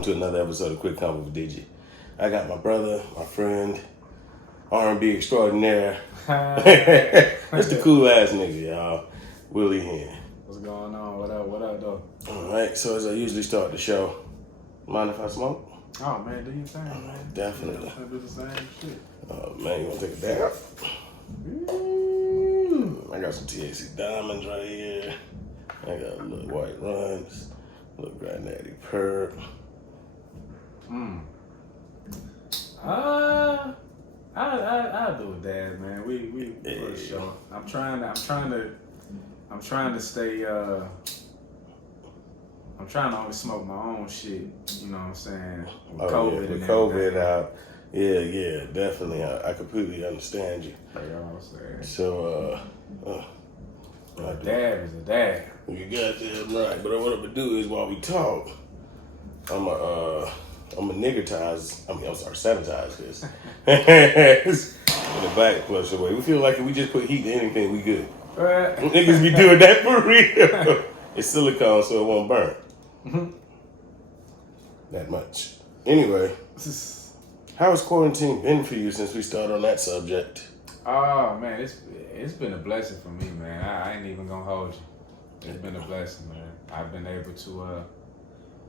To another episode of Quick Convo with Digi. I got my brother, my friend, R&B extraordinaire. That's the cool ass nigga, y'all. Willie Hyn. What's going on? What up, though? Alright, so as I usually start the show, mind if I smoke? Oh, man, do your thing, man. Definitely. I do the same shit. Oh, man, you want to take a dab? I got some THC Diamonds right here. I got a little White Runs, a little Granddaddy Perp. I'll do a dab, man. We for sure. I'm trying to stay. I'm trying to only smoke my own shit. You know what I'm saying? With COVID, with COVID out. Yeah, definitely. I completely understand you. Like I was saying. So, a dab is a dab. You goddamn right. But what I'm gonna do is while we talk, I'm a sanitize this. In the back plus away. We feel like if we just put heat to anything, we good. Niggas be doing that for real. It's silicone, so it won't burn. That much. Anyway, how has quarantine been for you since we started on that subject? Oh man, it's been a blessing for me, man. I ain't even gonna hold you. It's been a blessing, man. I've been able to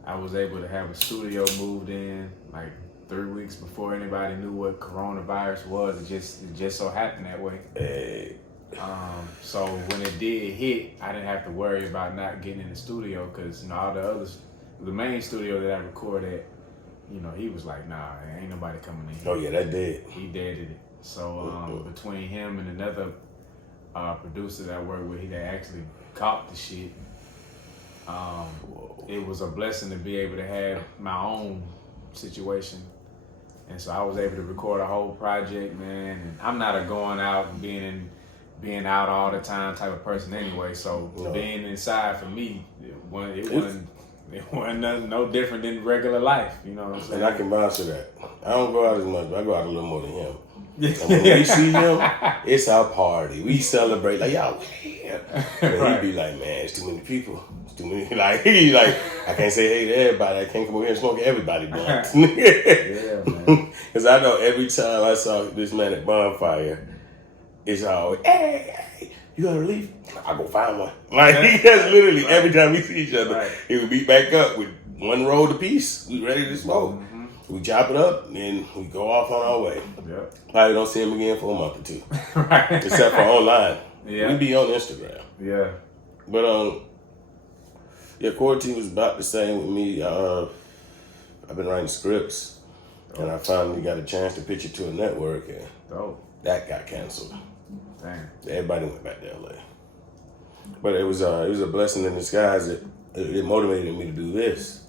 I was able to have a studio moved in like 3 weeks before anybody knew what coronavirus was. It just so happened that way. Hey. So when it did hit, I didn't have to worry about not getting in the studio because all the others, the main studio that I record at, he was like, nah, ain't nobody coming in here. Oh yeah, that dead. He deaded it. So between him and another producer that I work with, that actually caught the shit. It was a blessing to be able to have my own situation. And so I was able to record a whole project, man. And I'm not a going out and being out all the time type of person anyway. So being inside for me, it wasn't no different than regular life. You know what I'm saying? And I can vouch for that. I don't go out as much, but I go out a little more than him. And when we see him, it's our party. We celebrate like, y'all, yeah. And Right. he be like, man, it's too many people. It's too many. He like, I can't say hey to everybody. I can't come over here and smoke everybody blunts. Yeah, man. Because I know every time I saw this man at Bonfire, it's always, hey, you gotta leave? I'll go find one. Like, that's literally every time we see each other, he would be back up with one roll apiece. We ready to smoke. We chop it up, and we go off on our way. Yep. Probably don't see him again for a month or two. Right. Except for online. Yeah. We be on Instagram. Yeah. But, quarantine was about the same with me. I've been writing scripts, and I finally got a chance to pitch it to a network, and that got canceled. Damn. Everybody went back to LA. But it was a blessing in disguise. It motivated me to do this.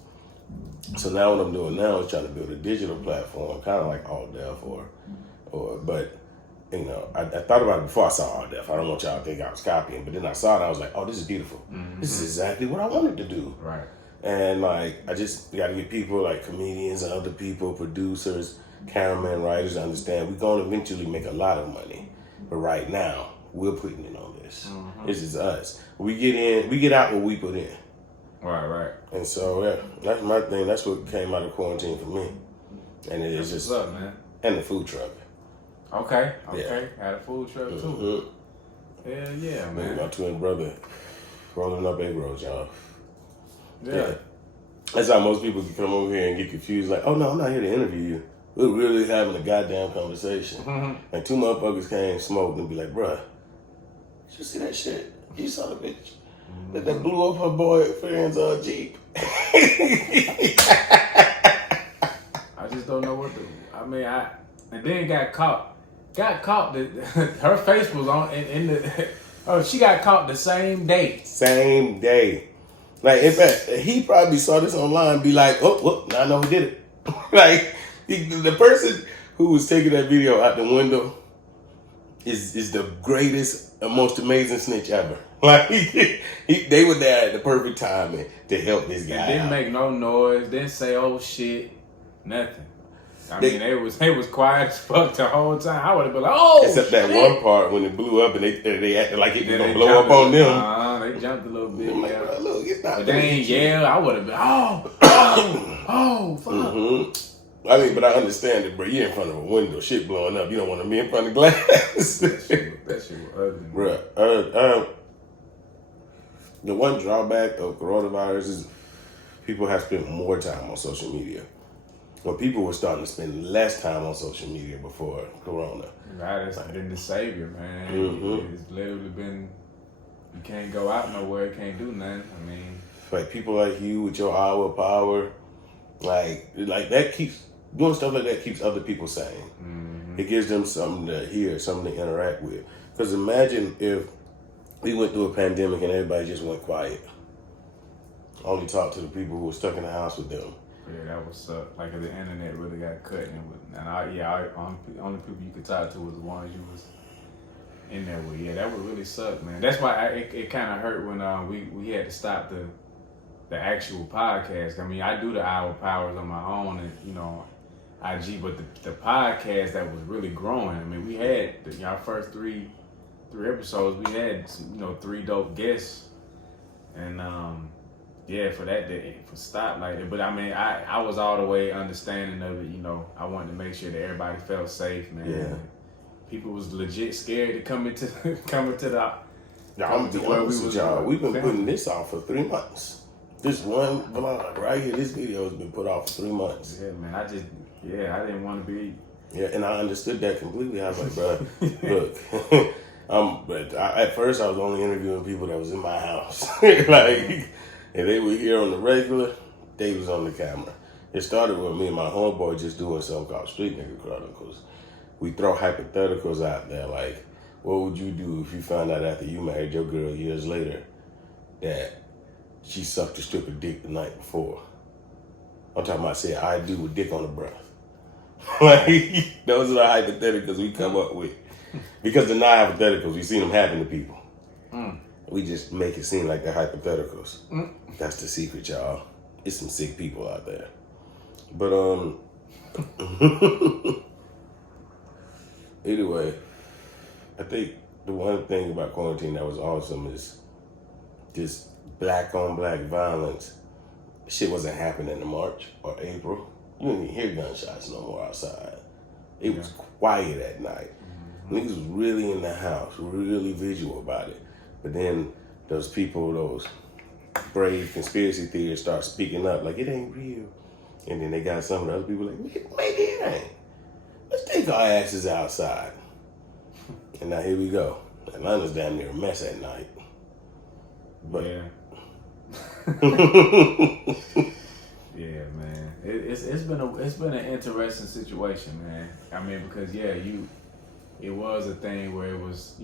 So now what I'm doing now is trying to build a digital platform, kind of like All Def but I thought about it before I saw All Def. I don't want y'all to think I was copying, but then I saw it, I was like, oh, this is beautiful. This is exactly what I wanted to do. Right. And like, I just got to get people like comedians and other people, producers, cameramen, writers to understand we're going to eventually make a lot of money. But right now, we're putting in on this. This is us. We get out what we put in. Right. And so, that's my thing. That's what came out of quarantine for me. And it is just, what's up, man? And the food truck. Okay. Yeah. Had a food truck too. Hell yeah, man. My twin brother rolling up egg rolls, y'all. Yeah. That's how most people can come over here and get confused. Like, oh no, I'm not here to interview you. We're really having a goddamn conversation. Like 2 motherfuckers came, smoked, and be like, bruh, did you see that shit? You saw the bitch that blew up her boyfriend's Jeep. I just don't know what to. I mean, and then got caught. That her face was on in the. Oh, she got caught the same day. Same day. Like, in fact, he probably saw this online and be like, oh, now I know who did it. Like, the person who was taking that video out the window is the greatest, most amazing snitch ever. Like, they were there at the perfect time to help this guy. Didn't make no noise. Didn't say oh shit. Nothing. I mean, they was quiet as fuck the whole time. I would have been like, oh, except shit. that one part when it blew up and they acted like it was gonna blow up on them. They jumped a little bit. Look, it's not. But they ain't yell. I would have been, no, fuck. Mm-hmm. I mean, but I understand it, bro. You're in front of a window, shit blowing up. You don't want to be in front of glass. that shit was ugly, bro. The one drawback of coronavirus is people have spent more time on social media. Well, people were starting to spend less time on social media before Corona. Right, it's been the savior, man. Mm-hmm. It's literally been, you can't go out nowhere, you can't do nothing. I mean, like people like you with your hour of power, like that keeps doing stuff like that keeps other people sane. Mm-hmm. It gives them something to hear, something to interact with. Because imagine if we went through a pandemic and everybody just went quiet. Only talk to the people who were stuck in the house with them. Yeah, that was like the internet really got cut, and only people you could talk to was the ones you was in there with. Yeah, that would really suck, man. That's why it kind of hurt when we had to stop the actual podcast. I mean, I do the hour powers on my own, and IG, but the podcast that was really growing. I mean, we had our first three episodes. We had 3 dope guests, and yeah, for stop like that. But I mean, I was all the way understanding of it. I wanted to make sure that everybody felt safe, man. Yeah. People was legit scared to come into the. I'm be honest with y'all. We've been putting this off for 3 months. This one vlog right here, this video has been put off for 3 months. Yeah, man. I didn't want to be. Yeah, and I understood that completely. I was like, bro, look. But at first I was only interviewing people that was in my house, like. And they were here on the regular, they was on the camera. It started with me and my homeboy just doing something called Street Nigga Chronicles. We throw hypotheticals out there like, what would you do if you found out after you married your girl years later that she sucked a stripper dick the night before? I'm talking about saying I do with dick on the breath. Like, those are the hypotheticals we come up with. Because they're not hypotheticals, we've seen them happen to people. We just make it seem like they're hypotheticals. That's the secret, y'all. It's some sick people out there. But anyway, I think the one thing about quarantine that was awesome is this black on black violence. Shit wasn't happening in March or April. You didn't even hear gunshots no more outside. It was quiet at night. Niggas was really in the house, really visual about it. But then those people, those brave conspiracy theorists start speaking up like it ain't real. And then they got some of the other people like, maybe it ain't. Let's take our asses outside. And now here we go. Atlanta's damn near a mess at night. But yeah. Yeah, man. It's been an interesting situation, man. I mean, because it was a thing where it was,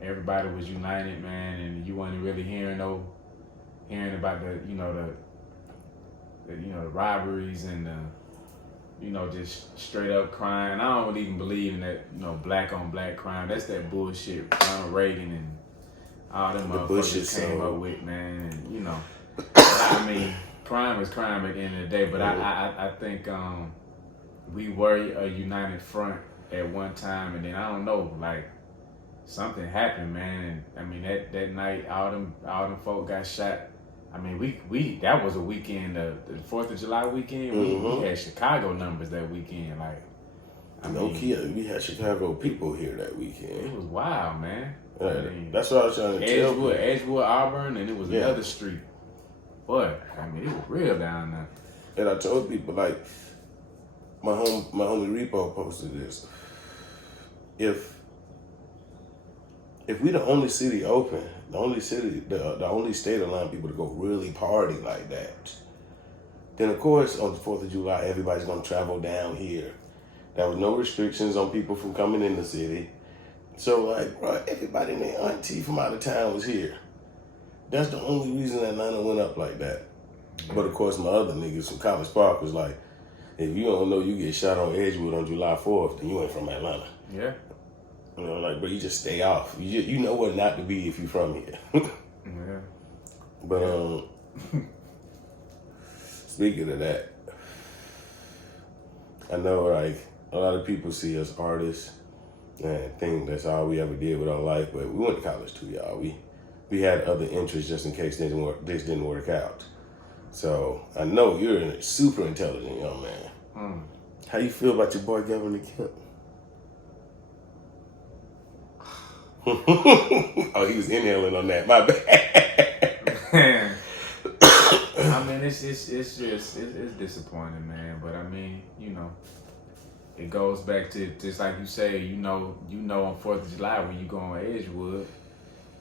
everybody was united, man, and you wasn't really hearing about the robberies and just straight up crime. I don't even believe in that, black on black crime. That's that bullshit Ronald Reagan and all them motherfuckers came up with, man. And, I mean, crime is crime at the end of the day, but I think we were a united front at one time, and then I don't know, like something happened, man. And I mean that night, all them folk got shot. I mean, we that was a weekend, the 4th of July weekend. We had Chicago numbers that weekend, like. We had Chicago people here that weekend. It was wild, man. Yeah, I mean, that's what I was trying to tell you. Edgewood, Auburn, and it was another street. But I mean, it was real down there. And I told people, like, my homie Repo posted this. If we the only city open, the only state allowing people to go really party like that, then of course on the 4th of July everybody's gonna travel down here. There was no restrictions on people from coming in the city. So like, bro, everybody and their auntie from out of town was here. That's the only reason Atlanta went up like that. But of course my other niggas from College Park was like, if you don't know you get shot on Edgewood on July 4th, then you ain't from Atlanta. Yeah. Like, bro, you just stay off. You know what not to be if you from here. Yeah. But speaking of that, I know like a lot of people see us artists and think that's all we ever did with our life, but we went to college too, y'all. We had other interests just in case this didn't work out. So I know you're a super intelligent young man. How you feel about your boy Governor Kemp? Oh, he was inhaling on that. My bad. Man, I mean, it's disappointing, man. But I mean, it goes back to just like you say, on 4th of July when you go on Edgewood,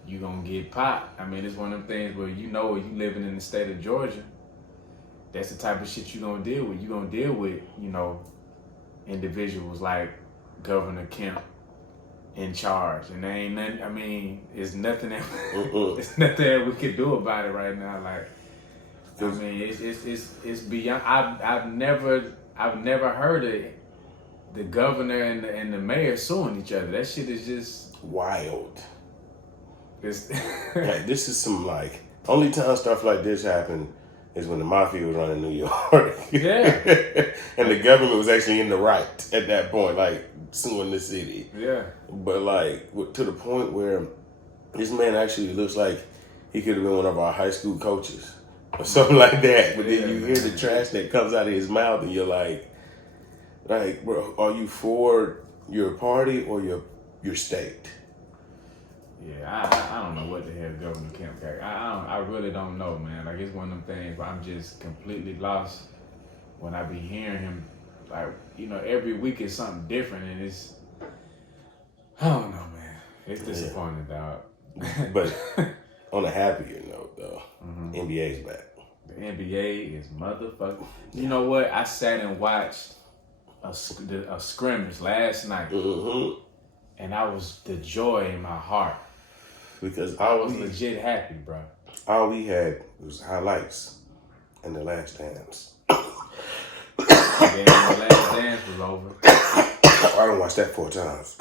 you gonna get popped. I mean, it's one of them things where you living in the state of Georgia, that's the type of shit you gonna deal with. You gonna deal with, individuals like Governor Kemp in charge, and there ain't nothing. I mean, it's nothing that it's nothing that we can do about it right now. Like, I mean, it's beyond. I've never heard of the governor and the mayor suing each other. That shit is just wild. It's like, this is some only time stuff like this happened is when the mafia was running New York. Yeah. And the government was actually in the right at that point, suing the city. Yeah. But to the point where this man actually looks like he could have been one of our high school coaches or something like that. But then you hear the trash that comes out of his mouth and you're like, bro, are you for your party or your state? Yeah, I don't know what the hell Governor Kemp got. I really don't know, man. It's one of them things where I'm just completely lost when I be hearing him. Every week is something different, and it's, I don't know, man. It's disappointing, dog. But on a happier note, though, NBA's back. The NBA is motherfucking. You know what? I sat and watched a scrimmage last night, and I was the joy in my heart. Because I was legit happy, bro. All we had was highlights and The Last Dance. The Last Dance was over. I done watched that 4 times.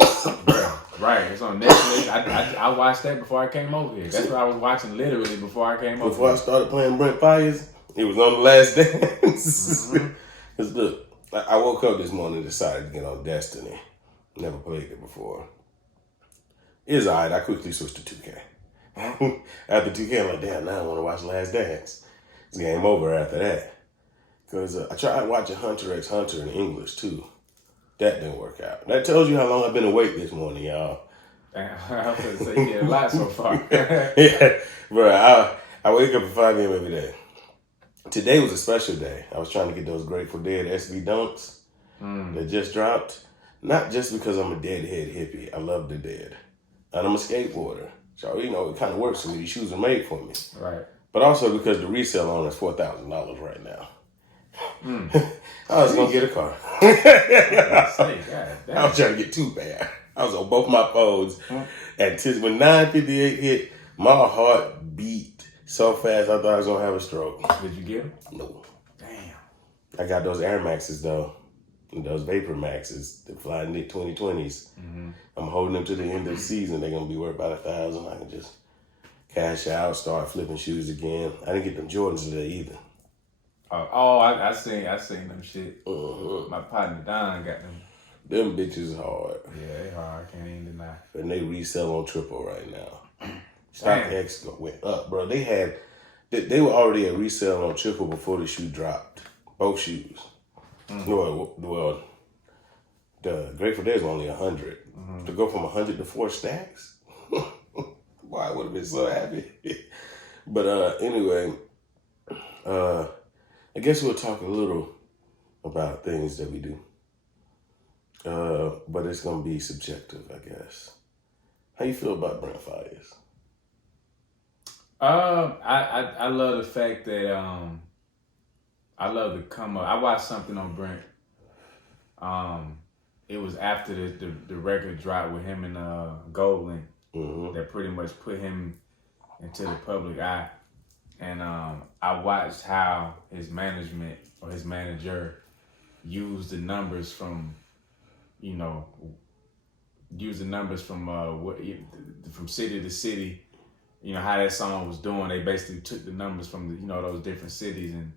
Bro, right, it's on Netflix. I watched that before I came over here. That's what I was watching literally before I came over here. Before I started playing Brent Fires, it was on The Last Dance. Because look, I woke up this morning and decided to get on Destiny. Never played it before. It's alright. I quickly switched to 2K. After 2K, I'm like, damn, now I want to watch Last Dance. It's game over after that. Because I tried watching Hunter x Hunter in English, too. That didn't work out. That tells you how long I've been awake this morning, y'all. I was going to say, you did a lot so far. Yeah, bro, I wake up at 5 a.m. every day. Today was a special day. I was trying to get those Grateful Dead SB Dunks that just dropped. Not just because I'm a deadhead hippie. I love the Dead. And I'm a skateboarder. So, it kind of works for me. These shoes are made for me. Right. But also because the resale on is $4,000 right now. I was going to get a car. I was trying to get 2 pair. I was on both my phones. And when 9:58 hit, my heart beat so fast I thought I was going to have a stroke. Did you get them? No. Damn. I got those Air Maxes, though. Those Vapor Maxes, the Fly Knit 2020s. I'm holding them to the end of the season. They're going to be worth about $1,000. I can just cash out, start flipping shoes again. I didn't get them Jordans today either. I seen them shit. My partner Don got them. Them bitches hard. Yeah, they hard. I can't even deny. And they resell on triple right now. StockX went up, bro. They were already at resale on triple before the shoe dropped. Both shoes. Well, the Grateful Dead is only 100. To go from 100 to 4 stacks, boy, I would have been so happy. But anyway, I guess we'll talk a little about things that we do. But it's gonna be subjective, I guess. How you feel about Brent Fires? I love the fact that I love the come up. I watched something on Brent. It was after the record dropped with him and Goldlink that pretty much put him into the public eye. And I watched how his management or his manager used the numbers from, from city to city. How that song was doing. They basically took the numbers from those different cities, and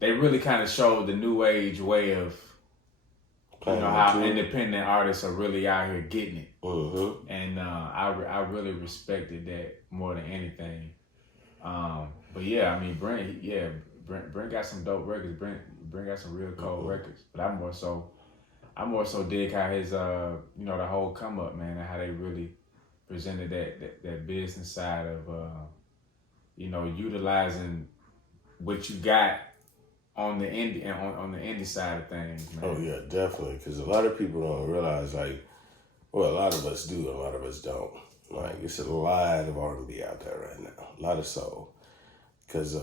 they really kind of showed the new age way of how independent artists are really out here getting it. And I really respected that more than anything. But yeah, I mean, Brent got some dope records. Brent got some real cold records. But I more so dig how his you know, the whole come up, man, and how they really presented that business side of you know, utilizing what you got on the indie on the indie side of things, man. Oh yeah, definitely. Because a lot of people don't realize, like, well, a lot of us do, a lot of us don't. Like, it's a lot of R&B out there right now, a lot of soul. Because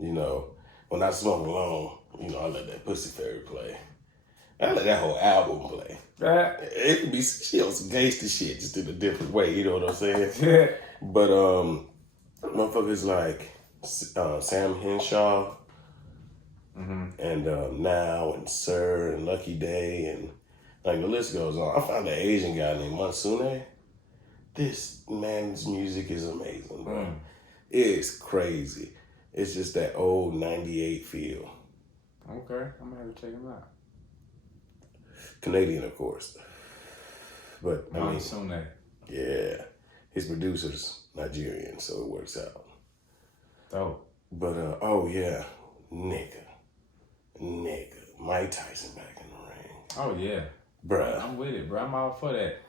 you know, when I smoke alone, you know, I let that Pussy Fairy play. I let that whole album play. It could be she on some gangster shit, just in a different way. You know what I'm saying? Yeah. But motherfuckers like Sam Henshaw. And Now and Sir and Lucky Day and like the list goes on. I found an Asian guy named Mansune. This man's music is amazing, bro. It's crazy. It's just that old 98 feel. Okay, I'm gonna have to check him out. Canadian, of course. But I mean, Mansune. Yeah. His producer's Nigerian, so it works out. Dope. But oh yeah, nigga. Mike Tyson back in the ring. Oh yeah. Bruh. I'm with it, bro. I'm all for that.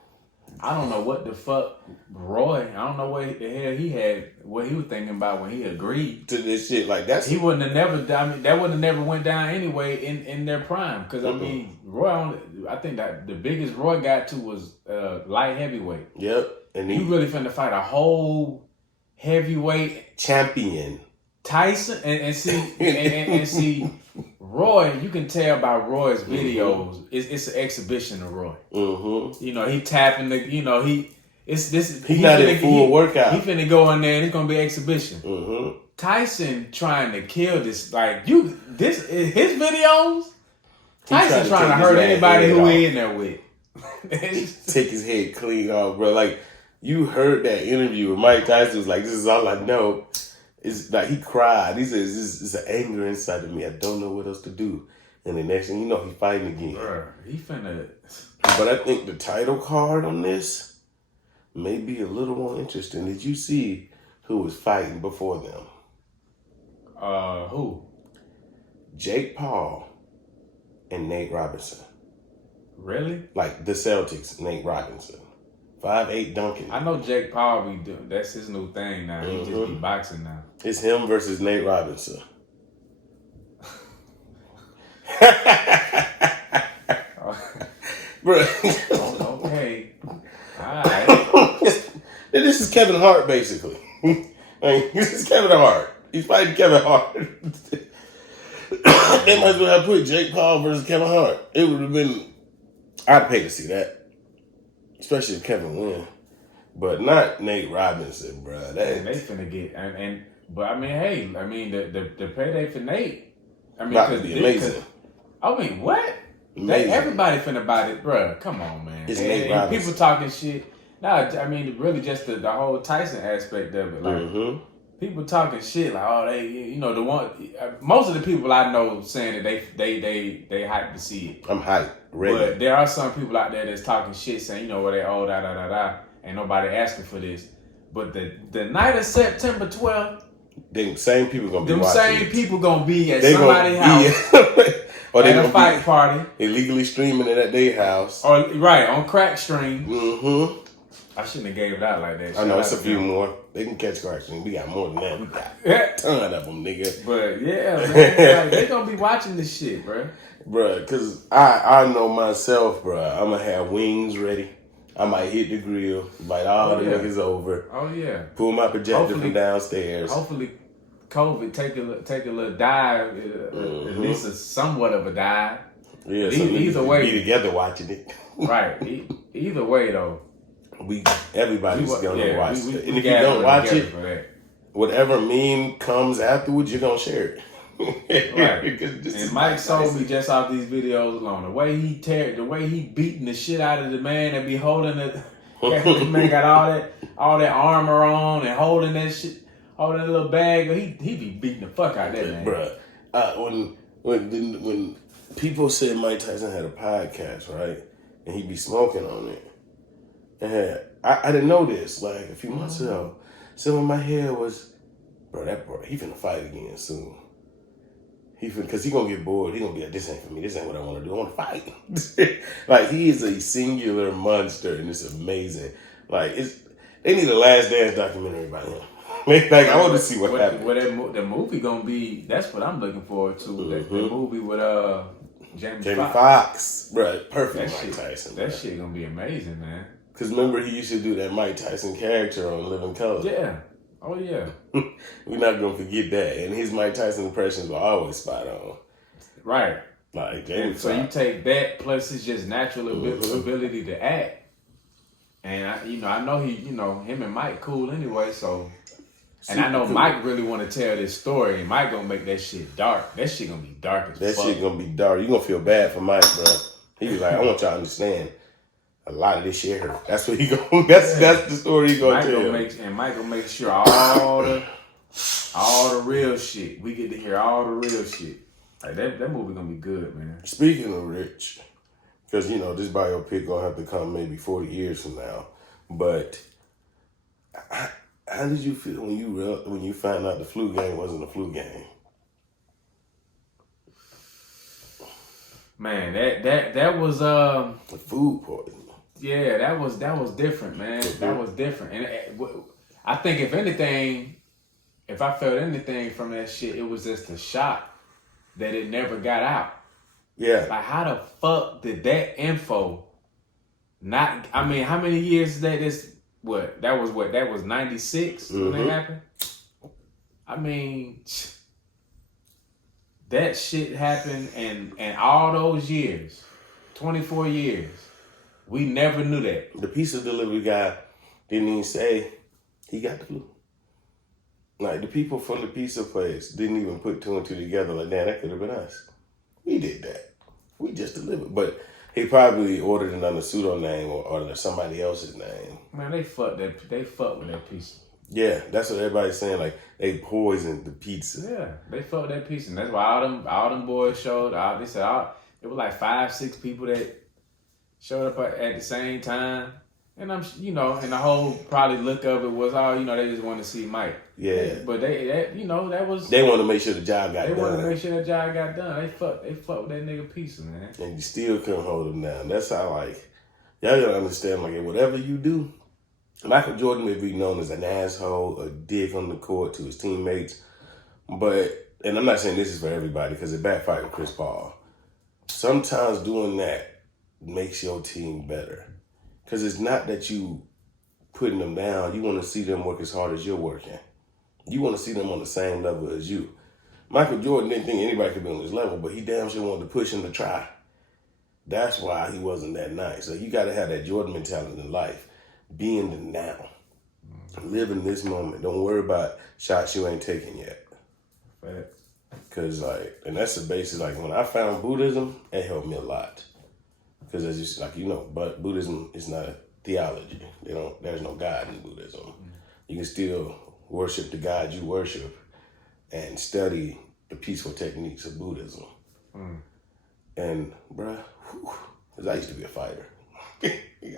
I don't know what the fuck Roy, I don't know what the hell he had, what he was thinking about when he agreed to this shit. Like, that's... He wouldn't have never, I mean, that would have never went down anyway in their prime. Because, I mean, Roy, I think that the biggest Roy got to was light heavyweight. Yep. And he really finna fight a whole heavyweight champion. Tyson, and see, and see, Roy, you can tell by Roy's videos, it's an exhibition of Roy. You know, he tapping the, you know, he not in full workout. He finna go in there and it's gonna be an exhibition. Tyson trying to kill this, like, his videos, Tyson trying to hurt anybody who he in there with. Take his head clean off, bro. Like, you heard that interview where Mike Tyson was like, this is all I know. It's like he cried. He says, "It's an anger inside of me. I don't know what else to do." And the next thing you know, he fighting again. Bruh, he finna. But I think the title card on this may be a little more interesting. Did you see who was fighting before them? Who? Jake Paul and Nate Robinson. Really? Like the Celtics, Nate Robinson. 5'8" Duncan. I know Jake Paul be doing, that's his new thing now. He just be boxing now. It's him versus Nate Robinson. Bro. Okay. Alright. This is Kevin Hart, basically. Like, this is Kevin Hart. He's fighting Kevin Hart. They might as well have put Jake Paul versus Kevin Hart. It would have been... I'd pay to see that. Especially if Kevin win. But not Nate Robinson, bro. They finna get... But, I mean, hey, I mean, the payday for Nate... I mean, about to be amazing. I mean, what? Everybody finna buy it, bro. Come on, man. It's Nate Robinson. People talking shit. Nah, I mean, really just the whole Tyson aspect of it. Like, people talking shit like, oh, they, you know, the one. Most of the people I know saying that they hyped to see it. I'm hyped, ready. But there are some people out there that's talking shit, saying, you know, where they ain't nobody asking for this. But the night of September 12th, them same people gonna be them watching. Same people gonna be at somebody's house. Or they at gonna a fight party. Illegally streaming it at their house. Or right, on crack stream. I shouldn't have gave it out like that. I know, it's a few more. They can catch crack stream. We got more than that. We got a ton of them, nigga. But yeah, man, like, they gonna be watching this shit, bro. Bruh, because I know myself, bruh. I'm gonna have wings ready. I might hit the grill, invite all the niggas over. Oh yeah. Pull my projector from downstairs. Hopefully, COVID take a little dive, at least somewhat of a dive. Yeah, so either way, be together watching it. Right. Either way though, everybody's gonna watch it. And if you don't watch it, whatever meme comes afterwards, you're gonna share it. Right. And Mike sold me just off these videos alone. The way he beating the shit out of the man and be holding it. The man got all that armor on and holding that shit, holding that little bag. He be beating the fuck out of that man. Bruh, when people said Mike Tyson had a podcast, right, and he be smoking on it, and I didn't know this. Like a few months ago, so in my head was, bro, he finna fight again soon. Because he gonna get bored. He gonna be like, this ain't for me. This ain't what I want to do. I want to fight. Like, he is a singular monster, and it's amazing. Like, they need a Last Dance documentary about him. Like, I want to see what happens. The movie gonna be, that's what I'm looking forward to. The movie with Jamie Foxx. Right, perfect Mike Tyson. That shit gonna be amazing, man. Because remember, he used to do that Mike Tyson character on Living Color. Yeah. Oh, yeah. We're not going to forget that. And his Mike Tyson impressions were always spot on. Right. Like, Jamie Foxx. So you take that plus his just natural ability to act. And, I know him and Mike cool anyway, so. And I know Mike really want to tell this story, and Mike going to make that shit dark. That shit going to be dark as fuck. That shit going to be dark. You going to feel bad for Mike, bro. He was like, I want y'all to understand. A lot of this shit hurt. That's what he going. That's the story he gonna tell. Mike gonna make sure all the real shit. We get to hear all the real shit. Like that movie gonna be good, man. Speaking of rich, because this biopic gonna have to come maybe 40 years from now. But how did you feel when you found out the flu game wasn't a flu game? Man, that was the food poisoning. Yeah, that was different, man. That was different. And I think if I felt anything from that shit, it was just a shock that it never got out. Yeah. Like, how the fuck did that info not? I mean, how many years is that? That was 96 when that happened. I mean, that shit happened, and all those years, 24 years. We never knew that. The pizza delivery guy didn't even say he got the flu. Like, the people from the pizza place didn't even put two and two together. Like, damn, that could have been us. We did that. We just delivered. But he probably ordered it under pseudo name or under somebody else's name. Man, they fucked with that pizza. Yeah, that's what everybody's saying. Like, they poisoned the pizza. Yeah, they fucked with that pizza. And that's why all them boys showed. They said it was like 5-6 people that showed up at the same time, and and the whole probably look of it was they just want to see Mike. Yeah. But that was. They want to make sure the job got done. They want to make sure the job got done. They fucked with that nigga pizza, man. And you still couldn't hold him down. That's how, like, y'all gotta understand, like, whatever you do, Michael Jordan may be known as an asshole, a dick on the court to his teammates, and I'm not saying this is for everybody because it backfired with Chris Paul. Sometimes doing that makes your team better. Because it's not that you putting them down. You want to see them work as hard as you're working. You want to see them on the same level as you. Michael Jordan didn't think anybody could be on his level, but he damn sure wanted to push him to try. That's why he wasn't that nice. So you got to have that Jordan mentality in life. Be in the now. Live in this moment. Don't worry about shots you ain't taking yet. Right. Because, and that's the basis. Like, when I found Buddhism, it helped me a lot. Because as but Buddhism is not a theology. There's no God in Buddhism. You can still worship the God you worship and study the peaceful techniques of Buddhism. And, bruh, because I used to be a fighter.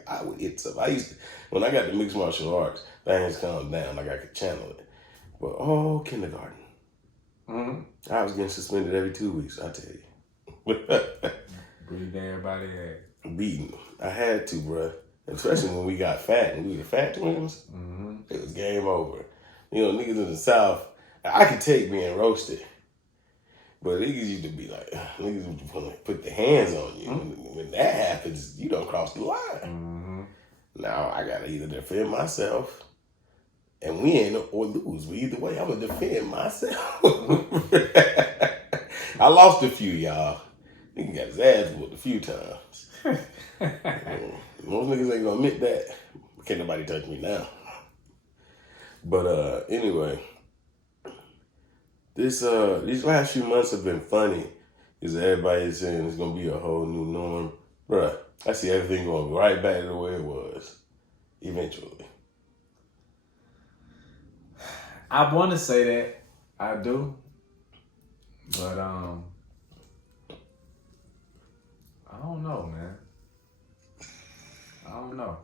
I would hit something. When I got to mixed martial arts, things calmed down, like I could channel it. But, kindergarten. I was getting suspended every 2 weeks, I tell you. Breathe everybody in. Beating. I had to, bruh. Especially when we got fat and we were the fat twins. It was game over. Niggas in the South, I could take being roasted. But niggas used to be like, niggas would want to put their hands on you. When that happens, you don't cross the line. Now I gotta either defend myself, and we ain't or lose. But either way, I'm gonna defend myself. I lost a few, y'all. Nigga got his ass whooped a few times. Most niggas ain't gonna admit that. Can't nobody touch me now. But anyway, these last few months have been funny because everybody's saying it's gonna be a whole new norm. Bruh, I see everything going right back to the way it was eventually. I want to say that I do, but I don't know, man. I don't know.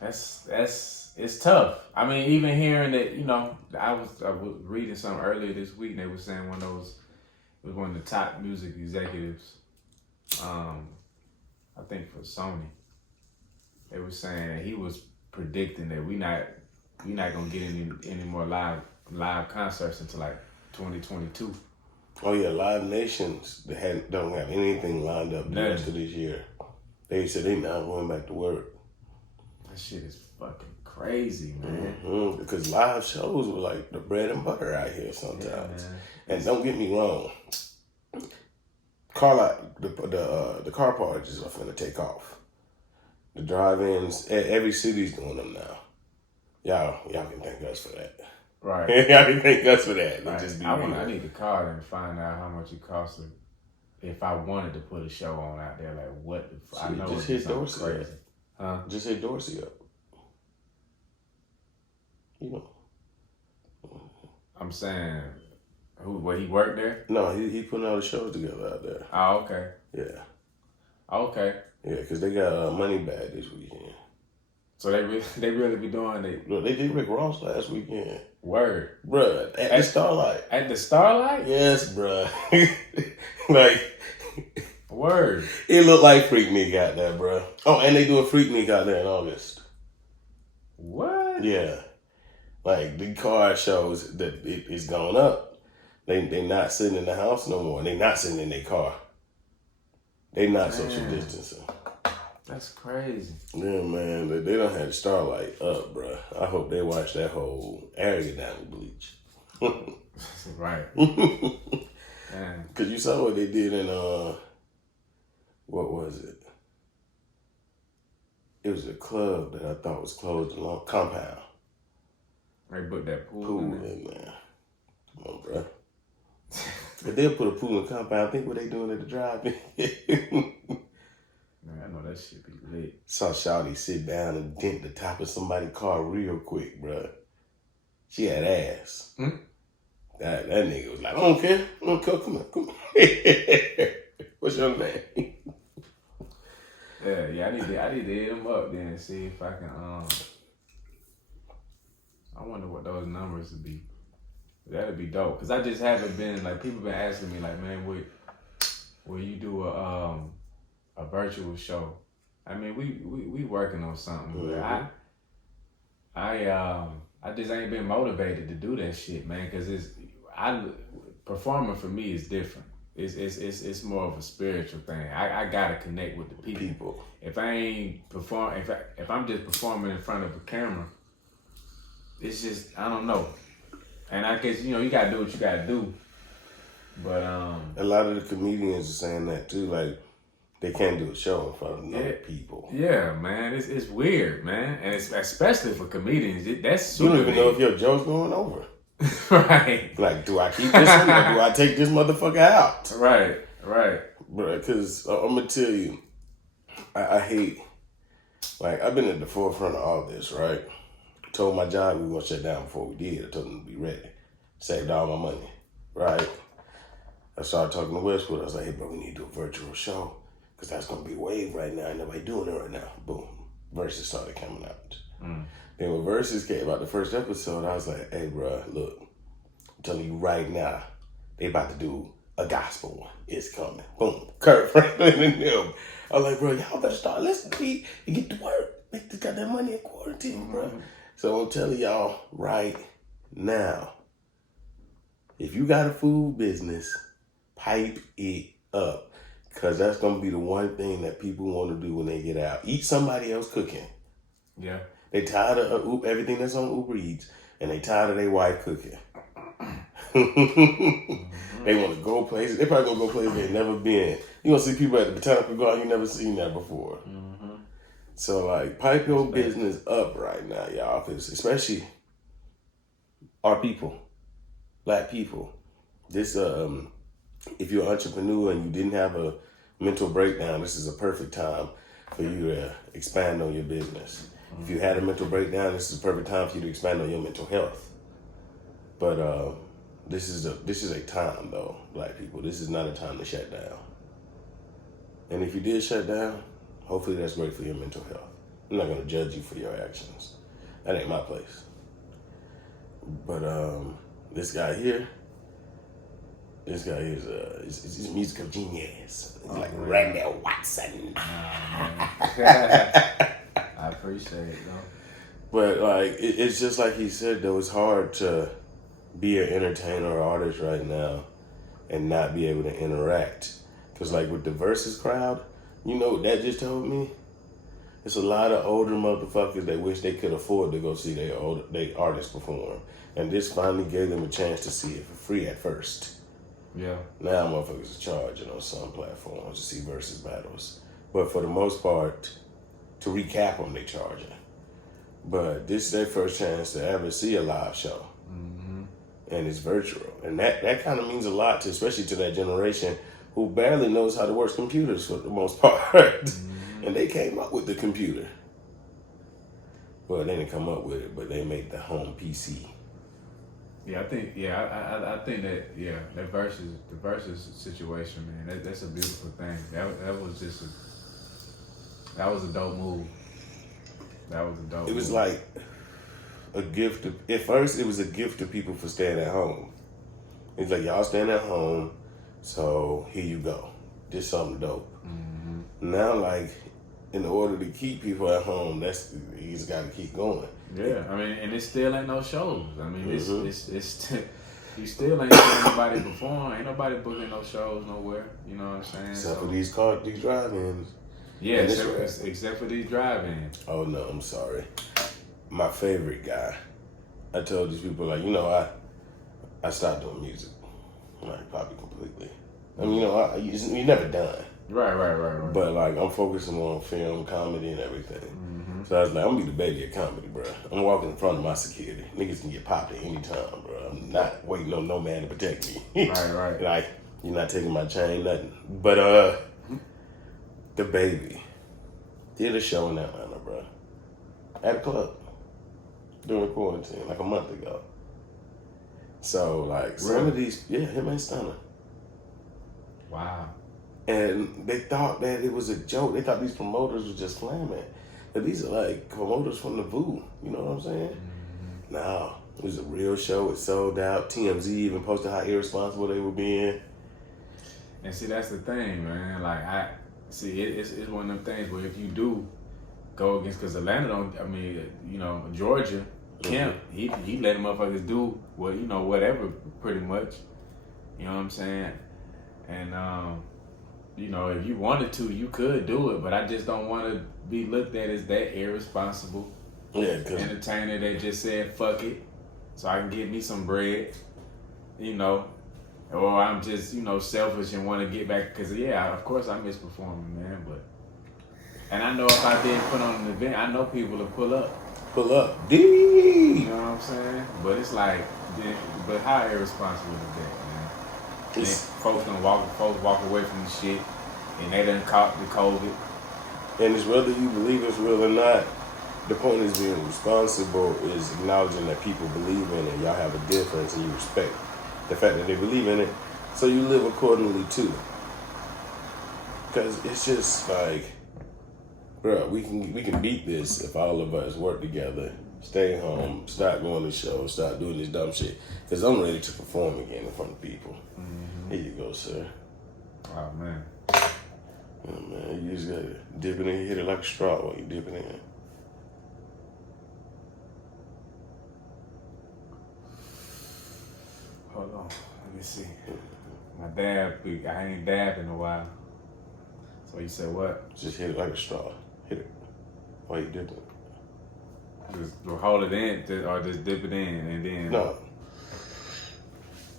That's it's tough. I mean, even hearing that, you know, I was reading something earlier this week, and they were saying it was one of the top music executives, I think for Sony. They were saying that he was predicting that we not gonna get any more live concerts until like 2022. Oh yeah, Live Nations don't have anything lined up the rest of this year. They said they not going back to work. That shit is fucking crazy, man. Mm-hmm. Because live shows were like the bread and butter out here sometimes. Yeah, and don't get me wrong, the car parties are finna take off. The drive-ins, every city's doing them now. Y'all can thank us for that. Right. Y'all can thank us for that. Right. Just be I need to call and find out how much it costs if I wanted to put a show on out there. Like what? I know just hit Dorsey crazy. Huh? Just hit Dorsey up. You know. I'm saying, where he worked there? No, he putting all the shows together out there. Oh, okay. Yeah. Okay. Yeah, because they got Money Bag this weekend. So they really be doing it. Look, they did Rick Ross last weekend. Word. Bruh, at the Starlight. At the Starlight? Yes, bruh. Like. Word. It looked like Freaknik out there, bruh. Oh, and they do a Freaknik out there in August. What? Yeah. Like, the car shows that it's gone up. They not sitting in the house no more. They not sitting in their car. They not social distancing. That's crazy. Yeah, man. They don't have the Starlight up, bruh. I hope they watch that whole area down with bleach. Right. Because you saw what they did in, what was it? It was a club that I thought was closed along Compound. They put that pool in there. Come on, bruh. If they'll put a pool in Compound, think what they doing at the drive-in. Man, I know that shit be lit. Saw Shawty sit down and dent the top of somebody's car real quick, bruh. She had ass. That nigga was like, I don't care. Come on. What's your name? Yeah, I need to hit him up then and see if I can, I wonder what those numbers would be. That'd be dope. Because I just haven't been, like, people been asking me, like, man, will you do a virtual show? I mean, we working on something, but I just ain't been motivated to do that shit, man. Because performing for me is different. It's more of a spiritual thing. I gotta connect with the people. If I ain't perform, if I'm just performing in front of a camera, it's just, I don't know. And I guess, you know, you gotta do what you gotta do. But a lot of the comedians are saying that too. Like, they can't do a show in front of other people. Yeah, man, it's weird, man, and it's especially for comedians. That's super. You don't even know if your joke's going over. Right. Like, do I keep this one or do I take this motherfucker out? Right. Bro, because I'm going to tell you, I hate, like, I've been at the forefront of all this, right? Told my job we were going to shut down before we did. I told them to be ready. Saved all my money, right? I started talking to Westwood. I was like, hey, bro, we need to do a virtual show because that's going to be a wave right now. Ain't nobody doing it right now. Boom. Versus started coming out. Then when Versus came out, the first episode, I was like, hey, bro, look, I'm telling you right now, they about to do a gospel one. It's coming. Boom. Kurt Franklin and them. I was like, bro, y'all better start listening to me and get to work. Make this goddamn money in quarantine, bro. So I'm telling y'all right now, if you got a food business, pipe it up. Because that's going to be the one thing that people want to do when they get out. Eat somebody else cooking. Yeah. They tired of everything that's on Uber Eats, and they tired of their wife cooking. They want to go places. They probably going to go places they've never been. You going to see people at the Botanical Garden you never seen that before. So, like, pipe your business up right now, y'all. Because especially our people, black people. This, if you're an entrepreneur and you didn't have a mental breakdown, this is a perfect time for you to expand on your business. If you had a mental breakdown, this is a perfect time for you to expand on your mental health. But this is a time, though, black people. This is not a time to shut down. And if you did shut down, hopefully that's great for your mental health. I'm not going to judge you for your actions. That ain't my place. But this guy here is he's a musical genius. He's like Randall Watson. I appreciate it, though. But like it's just like he said though, it's hard to be an entertainer or artist right now and not be able to interact. Cause like with the Versus crowd, you know what that just told me? It's a lot of older motherfuckers that wish they could afford to go see their artists perform. And this finally gave them a chance to see it for free at first. Yeah. Now motherfuckers are charging on some platforms to see Versus battles. But for the most part, to recap them, they charging. But this is their first chance to ever see a live show. Mm-hmm. And it's virtual. And that kind of means a lot, to, especially to that generation who barely knows how to work computers for the most part. Mm-hmm. And they came up with the computer. Well, they didn't come up with it, but they made the home PC. Yeah, I think the versus situation, man, that's a beautiful thing. That was a dope move. It was like a gift. At first, it was a gift to people for staying at home. It's like, y'all staying at home, so here you go. Did something dope. Mm-hmm. Now, like, in order to keep people at home, you just got to keep going. Yeah, I mean, and it still ain't no shows. I mean, mm-hmm. it's you still ain't seeing nobody perform. Ain't nobody booking no shows nowhere. You know what I'm saying? Except for these drive-ins. Yeah, except for these drive-ins. Oh no, I'm sorry. My favorite guy. I told these people, like, you know, I stopped doing music, like probably completely. I mean, you know, you're never done. Right. But like, I'm focusing on film, comedy, and everything. Mm-hmm. So I was like, I'm gonna be the baby of comedy, bro. I'm walking in front of my security. Niggas can get popped at any time, bro. I'm not waiting on no man to protect me. Right. Like, you're not taking my chain, nothing. But the baby did a show in Atlanta, bro, at a club during quarantine, like a month ago. So like, some of these, him and Stunner. Wow. And they thought that it was a joke. They thought these promoters were just flamming. But these are like promoters from the VU. You know what I'm saying? Mm-hmm. No, it was a real show. It sold out. TMZ even posted how irresponsible they were being. And see, that's the thing, man. Like, it's one of them things where if you do go against, because Atlanta don't, I mean, you know, Georgia, Kemp, mm-hmm. he let motherfuckers do what, you know, whatever, pretty much. You know what I'm saying? And, you know, if you wanted to, you could do it, but I just don't want to be looked at as that irresponsible entertainer that just said, fuck it, so I can get me some bread, you know, or I'm just, you know, selfish and want to get back, because, of course I miss performing, man, and I know if I did put on an event, I know people will pull up. Digi! You know what I'm saying? But it's like, but how irresponsible is that, man? And folks walk away from the shit, and they done caught the COVID. And it's whether you believe it's real or not. The point is being responsible is acknowledging that people believe in it. Y'all have a difference, and you respect the fact that they believe in it, so you live accordingly too. Because it's just like, bro, we can beat this if all of us work together. Stay home, stop going to shows, stop doing this dumb shit. Because I'm ready to perform again in front of people. Mm-hmm. Here you go, sir. Oh, man. Oh, man, you just gotta dip it in, hit it like a straw while you dip it in. Hold on, let me see. My dab, I ain't dabbed in a while. So you said what? Just hit it like a straw. Hit it while you dip it. Just hold it in, or just dip it in, and then... No.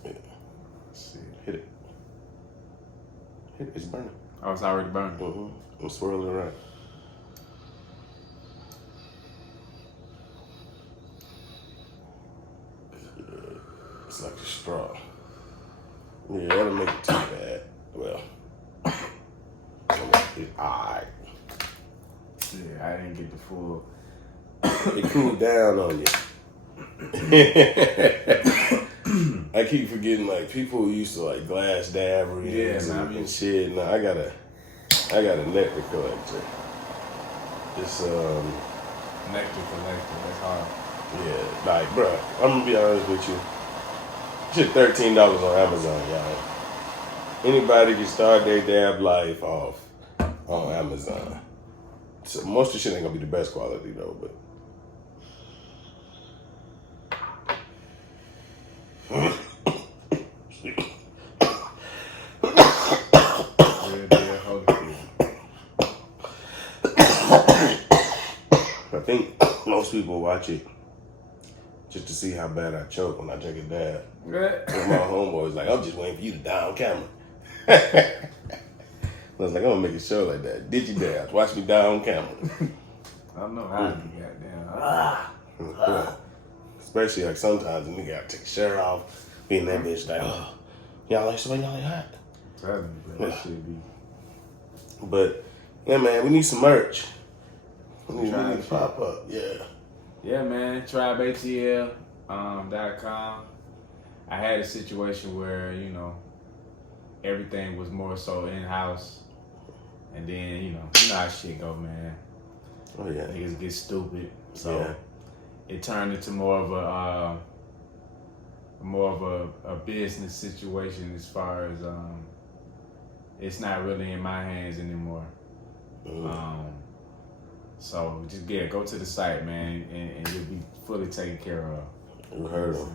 Yeah. Let's see. Hit it. It's burning. Oh, it's already burning? Mm-hmm. I'm swirling around. Yeah. It's like a straw. Yeah, that'll make it too bad. Well, it's alright. Yeah, I didn't get the full... It cooled down on you. I keep forgetting, like, people used to like glass dab rings and shit. Now I got a nectar collector. It's nectar collector. That's hard. Yeah, like, bro, I'm gonna be honest with you. Shit, $13 on Amazon, y'all. Anybody can start their dab life off on Amazon. So most of the shit ain't gonna be the best quality though, but. I think most people watch it just to see how bad I choke when I take a dab. And my homeboy's like, I'm just waiting for you to die on camera. I was like, I'm gonna make a show like that. Digi dabs, watch me die on camera. I don't know how to do goddamn. Especially like sometimes a nigga gotta take a shirt off, be in that bitch like, oh, y'all like sweat, y'all like hot. That shit be. But yeah, man, we need some merch. We need to pop up, yeah. Yeah, man. TribeATL.com. I had a situation where, you know, everything was more so in-house. And then, you know how shit go, man. Oh, yeah. Niggas get stupid. So it turned into more of a business situation as far as it's not really in my hands anymore. So just go to the site, man, and you'll be fully taken care of. You heard him.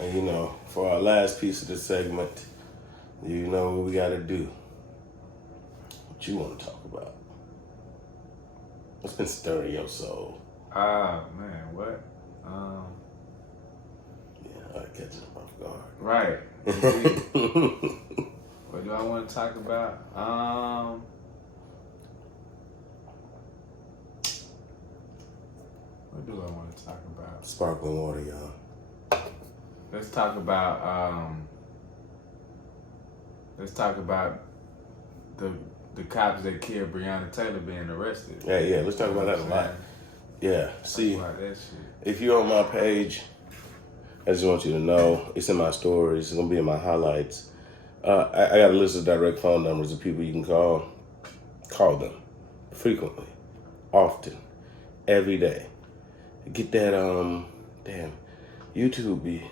And you know, for our last piece of the segment, you know what we gotta do. What you want to talk about? What's been stirring your soul? Man, what? Yeah, I catch up off guard. Right. What do I want to talk about? What do I want to talk about? Sparkling water, y'all. Let's talk about the cops that killed Breonna Taylor being arrested. Yeah, let's talk about that a lot. Yeah, see, that shit. If you're on my page, I just want you to know, it's in my stories, it's gonna be in my highlights. I got a list of direct phone numbers of people you can call. Call them frequently, often, every day. Get that, YouTube be,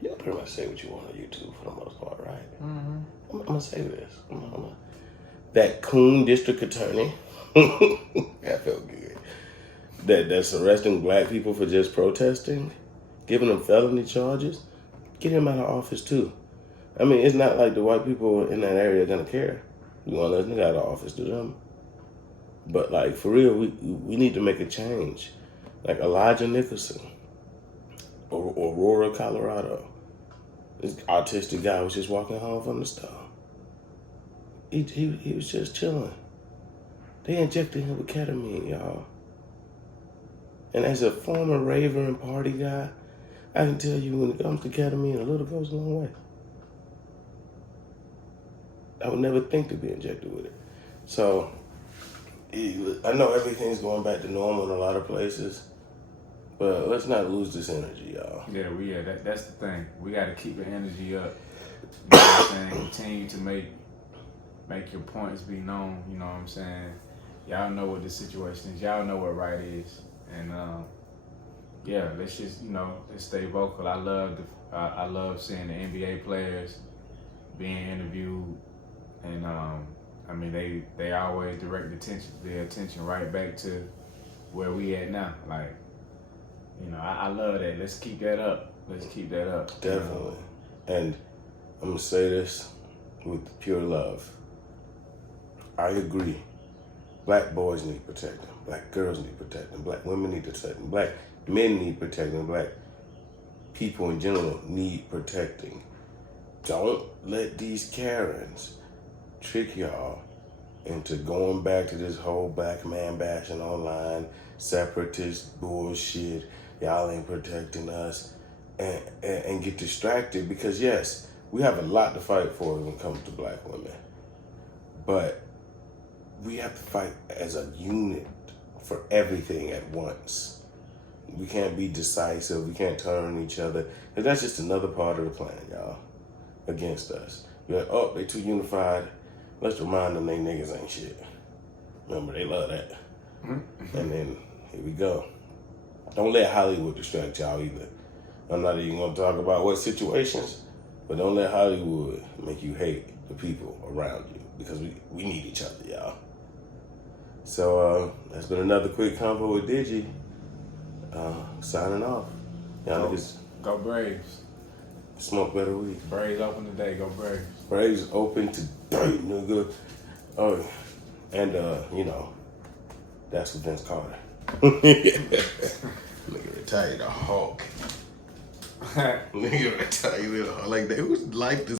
you pretty much say what you want on YouTube for the most part, right? Mm-hmm. I'm gonna say this. That coon district attorney, that felt good. That's arresting black people for just protesting, giving them felony charges, get him out of office too. I mean, it's not like the white people in that area are gonna care. You wanna let nigga out of office to them. But like, for real, we need to make a change. Like Elijah Nicholson, or Aurora, Colorado. This autistic guy was just walking home from the store. He was just chilling. They injected him with ketamine, y'all. And as a former raver and party guy, I can tell you when it comes to ketamine, a little goes a long way. I would never think to be injected with it. So, I know everything's going back to normal in a lot of places, but let's not lose this energy, y'all. Yeah, that's the thing. We got to keep the energy up. You know what I'm saying? Continue to make your points be known. You know what I'm saying? Y'all know what the situation is. Y'all know what right is. And let's just let's stay vocal. I love seeing the NBA players being interviewed, and I mean they always direct their attention right back to where we at now. Like, I love that. Let's keep that up. Definitely. And I'm gonna say this with pure love. I agree. Black boys need protecting. Black girls need protecting. Black women need protecting. Black men need protecting. Black people in general need protecting. Don't let these Karens trick y'all into going back to this whole black man bashing online, separatist bullshit. Y'all ain't protecting us, and get distracted, because yes, we have a lot to fight for when it comes to black women, but we have to fight as a unit for everything at once. We can't be decisive. We can't turn on each other, because that's just another part of the plan, y'all, against us. We're like, oh, they too unified. Let's remind them they niggas ain't shit. Remember, they love that. And then here we go. Don't let Hollywood distract y'all either. I'm not even gonna talk about what situations, but don't let Hollywood make you hate the people around you, because we need each other, y'all. So that's been another quick convo with Digi. Signing off. Y'all niggas go Braves. smoke better weed. Braves open today. Go Braves. Braves open today, nigga. Oh, and you know, that's what Vince Carter. Nigga retired a Hawk. Nigga retired a Hawk. Like that. Whose life does